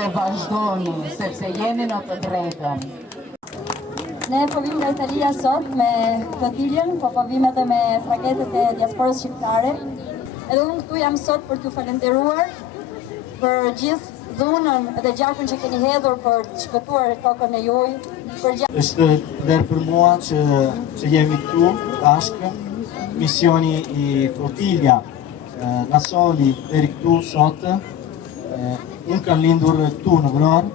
dhe vazhdoni, sepse jeni në të drejtën. Ne po vim nga Italia sot me flotiljen, po vim edhe me fragetet e diasporës shqiptare. Edhe unë këtu jam sot për t'ju falenderuar për gjithë dhunën dhe gjakun që keni hedhur për të shpëtuar tokën e juaj. Është der për mua që jemi këtu bashkë. Misioni i flotilja Nasoli deri këtu sot. Unë kam lindur këtu në Vlorë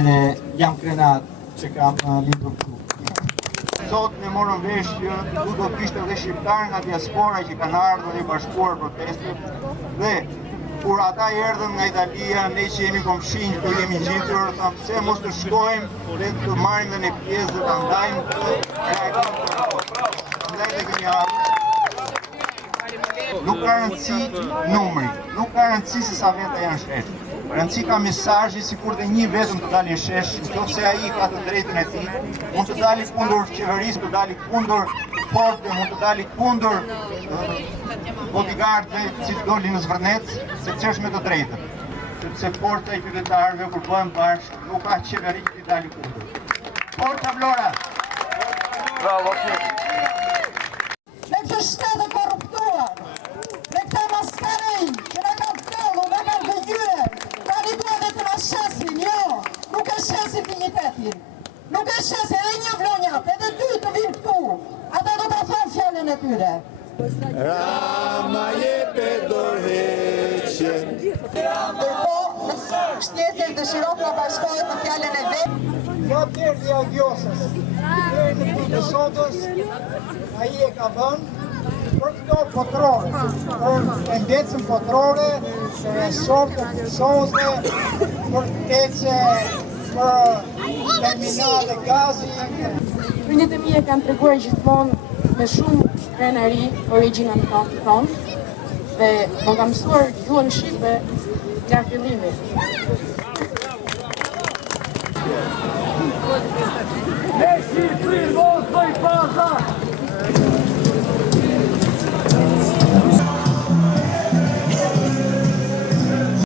edhe jam krenat që kam lindur këtu. Sot ne morëm vesh që ku do të ishte edhe shqiptar nga diaspora që kanë ardhur i bashkuar protestit dhe kur ata erdhën nga Italia, ne që jemi komshinj, ku jemi ngjitur, thamë pse mos të shkojmë dhe të marrim dhe ne pjesë dhe ta ndajmë këtë reagim. Ndaj dhe kemi ardhur. Nuk ka rëndësi numri, nuk ka rëndësi se sa veta janë shesh. Rëndësi ka mesazhi sikur dhe një vetëm të dalë shesh, nëse ai ka të drejtën e tij, mund të dalë kundër qeverisë, të dalë kundër fortëve, mund të dalë kundër bodyguardëve që dolin në zvërnet, sepse është me të drejtën. Sepse forca e qytetarëve kur bëhen bashkë, nuk ka qeveri që t'i dalë kundër. Forca Vlora! Bravo, me këtë shtetë korruptuar, me këta maskarej që në kanë fjallu, në kanë vëgjyre, tani duhet të na shesin, jo, nuk e shesin dignitetin, nuk e shesin edhe një vlonjat, edhe dy të vinë këtu, ata do të thonë fjallën e tyre. Rama jepe dorëheqjen. Ndërko, shtetin dëshiron të bashkohet në fjallën e vetë. Jo tërdi Agiosës, tërdi të Besotës, a i e ka dhënë për këto potrore, për tendencën potrore, për resorte përsoze, për tece, për terminale gazi. Prindit e mi e kanë treguar gjithmonë me shumë krenari origjinën tonë dhe më kam mësuar gjuhën shqipe nga fillimi.